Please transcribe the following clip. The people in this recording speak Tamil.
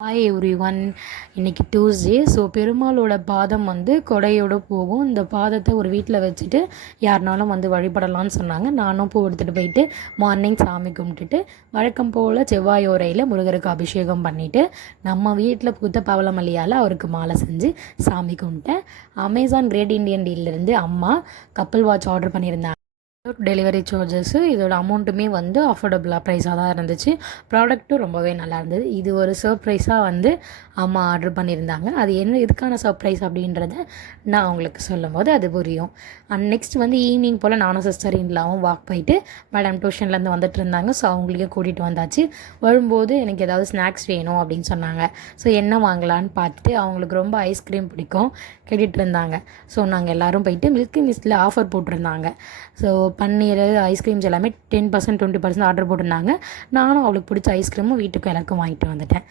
Hi every one. இன்றைக்கி டியூஸ்டே. ஸோ பெருமாளோட பாதம் வந்து கொடையோடு போகும். இந்த பாதத்தை ஒரு வீட்டில் வச்சுட்டு யாருனாலும் வந்து வழிபடலான்னு சொன்னாங்க. நானும் பூ எடுத்துகிட்டு போயிட்டு மார்னிங் சாமி கும்பிட்டுட்டு வழக்கம் போல் செவ்வாய் ஓரையில் முருகருக்கு அபிஷேகம் பண்ணிவிட்டு நம்ம வீட்டில் பூத்த பவளமல்லியால் அவருக்கு மாலை செஞ்சு சாமி கும்பிட்டேன். அமேசான் கிரேட் இண்டியன் டீல்லேருந்து அம்மா கப்பல் வாட்ச் ஆர்டர் பண்ணியிருந்தாங்க. டெலிவரி சார்ஜஸ்ஸு இதோட அமௌண்ட்டுமே வந்து அஃபோர்டபுளாக ப்ரைஸாக தான் இருந்துச்சு. ப்ராடக்ட்டும் ரொம்பவே நல்லா இருந்தது. இது ஒரு சர்ப்ரைஸாக வந்து அம்மா ஆர்டர் பண்ணியிருந்தாங்க. அது என்ன எதுக்கான சர்ப்ரைஸ் அப்படின்றத நான் அவங்களுக்கு சொல்லும் போது அது புரியும். அண்ட் நெக்ஸ்ட் வந்து ஈவினிங் போல் நானும் சிஸ்டர் இன்லாவும் வாக் போயிட்டு மேடம் டியூஷன்லேருந்து வந்துட்டு இருந்தாங்க. ஸோ அவங்களையும் கூட்டிகிட்டு வந்தாச்சு. வரும்போது எனக்கு ஏதாவது ஸ்நாக்ஸ் வேணும் அப்படின்னு சொன்னாங்க. ஸோ என்ன வாங்கலான்னு பார்த்துட்டு அவங்களுக்கு ரொம்ப ஐஸ்கிரீம் பிடிக்கும் கேட்டுட்டு இருந்தாங்க. ஸோ நாங்கள் எல்லோரும் போயிட்டு மில்கி மிஸ்ட்டில் ஆஃபர் போட்டிருந்தாங்க. ஸோ பன்னீர் ஐஸ்கிரீம்ஸ் எல்லாமே 10% 20% ஆர்டர் போட்டிருந்தாங்க. நானும் அவளுக்கு பிடிச்ச ஐஸ்கிரீமும் வீட்டுக்கு எல்லாருக்கும் வாங்கிட்டு வந்துட்டேன்.